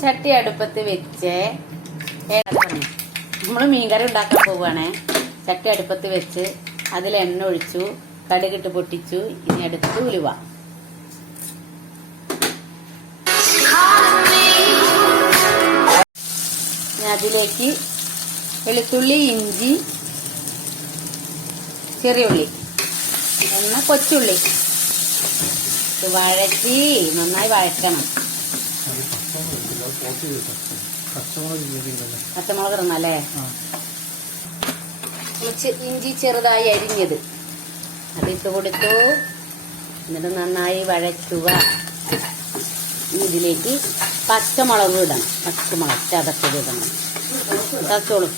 ചട്ടി അടുപ്പത്ത് വെച്ച് നമ്മൾ മീൻകറി ഉണ്ടാക്കാൻ പോവുകയാണേ. ചട്ടി അടുപ്പത്ത് വെച്ച് അതിൽ എണ്ണ ഒഴിച്ചു കടുകിട്ട് പൊട്ടിച്ചു ഇനി അടുത്ത് ഉലുവ. അതിലേക്ക് വെളുത്തുള്ളി ഇഞ്ചി ചെറിയ ഉള്ളി എണ്ണ കൊച്ചുള്ളി. വഴറ്റി നന്നായി വഴറ്റണം. പച്ചമുളക് ഇടണല്ലേ കുറച്ച് ഇഞ്ചി ചെറുതായി അരിഞ്ഞത്. അതിട്ട് കൊടുത്തു. എന്നിട്ട് നന്നായി വഴറ്റുക. ഇതിലേക്ക് പച്ചമുളക് ഇടണം. പച്ചമുളക് ചതച്ചത് ഇടണം. ചതച്ചോളും.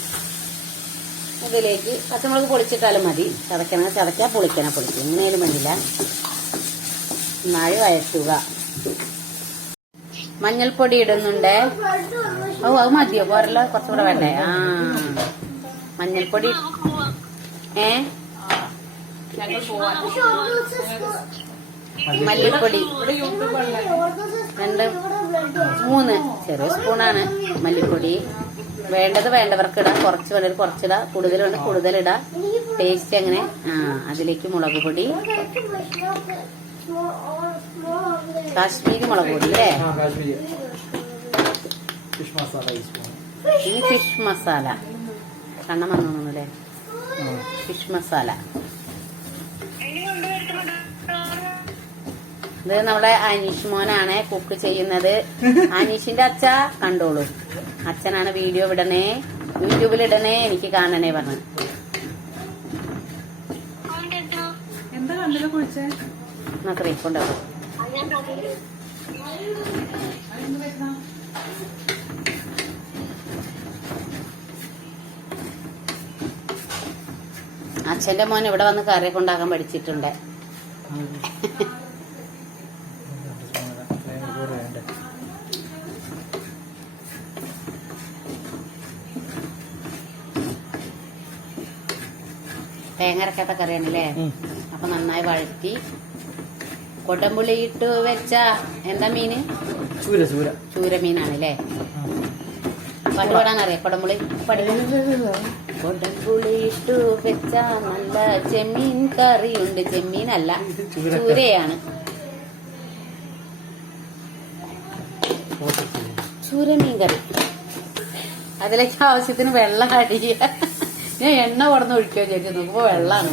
ഇതിലേക്ക് പച്ചമുളക് പൊളിച്ചിട്ടാലും മതി. ചതക്കണ ചതച്ചാൽ പൊളിക്കണം പൊളിക്കും. എങ്ങനെയാലും വേണ്ടില്ല. നന്നായി വഴറ്റുക. മഞ്ഞൾപ്പൊടി ഇടുന്നുണ്ട്. ഓ അത് മതിയോ? പോരല്ല കുറച്ചുകൂടെ വേണ്ടേ? ആ. മഞ്ഞൾപ്പൊടി. ഏ? മല്ലിപ്പൊടി. രണ്ട് മൂന്ന്. ചെറിയ സ്പൂണാണ് മല്ലിപ്പൊടി. വേണ്ടത് വേണ്ടവർക്ക് ഇടാം. കുറച്ച് വേണ്ടത് കുറച്ചിടാം. കൂടുതൽ വേണ്ട കൂടുതലിടാം ടേസ്റ്റ് അങ്ങനെ. ആ അതിലേക്ക് മുളക് പൊടി. കാശ്മീരി മുളക് പൊടി അല്ലേ? ഫിഷ് മസാല ഇനി ഫിഷ് മസാല. കണ്ണം വന്നു അല്ലേ ഫിഷ് മസാല. ഇത് നമ്മുടെ അനീഷ് മോനാണ് കുക്ക് ചെയ്യുന്നത്. അനീഷിന്റെ അച്ഛ കണ്ടോളൂ. അച്ഛനാണ് വീഡിയോ വിടണേ യൂട്യൂബിൽ ഇടണേ. എനിക്ക് കാണണേ പറഞ്ഞു. എന്താ അച്ഛന്റെ മോൻ ഇവിടെ വന്ന് കറി ഉണ്ടാക്കാൻ പഠിച്ചിട്ടുണ്ട്. തേങ്ങ അരക്കാത്ത കറിയാണല്ലേ? അപ്പൊ നന്നായി വഴറ്റി കൊടമ്പുളി ഇട്ട് വെച്ച എന്താ മീന്? ചൂര ചൂര. ചൂരമീനാണല്ലേ പാട്ട് പാടാൻ അറിയാം കൊടമ്പുളി കൊടമ്പുളി ഇട്ടു വെച്ച നല്ല ചെമ്മീൻ കറിയുണ്ട്. ചെമ്മീനല്ല ചൂരയാണ്. ചൂരമീൻ കറി. അതിലേക്ക് ആവശ്യത്തിന് വെള്ളം അടിയ ഞാൻ എണ്ണ കൊടുന്ന് ഒഴിക്കുകയോ ചേച്ചി നോക്കുമ്പോ വെള്ളാണ്.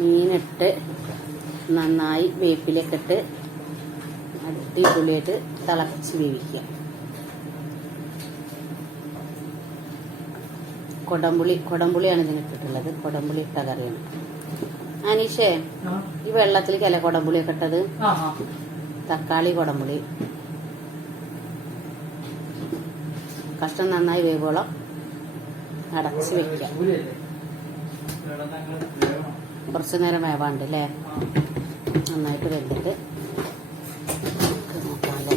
മീനിട്ട് നന്നായി വേപ്പിലൊക്കെ ഇട്ട് അടിപൊളിയായിട്ട് തിളച്ച് വേവിക്കുക. കൊടംപുളി കൊടംപുളിയാണ് ഇതിന് ഇട്ടിട്ടുള്ളത്. കൊടംപുളി ഇട്ട കറിയാണ്. അനീഷേ ഈ വെള്ളത്തിലേക്ക് അല്ലേ കൊടംപുളിയൊക്കെ ഇട്ടത്? തക്കാളി കൊടംപുളി. കഷ്ണം നന്നായി വേവോളം അടച്ച് വെക്കുക. കുറച്ച് നേരം വേവാണ്ട് അല്ലേ നന്നായിട്ട് വെന്തിട്ട് നോക്കാമല്ലോ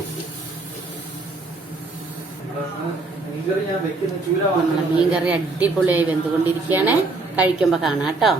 നമ്മളെ മീൻകറി അടിപൊളിയായി വെന്തുകൊണ്ടിരിക്കുകയാണ് കഴിക്കുമ്പോൾ കാണാം കേട്ടോ.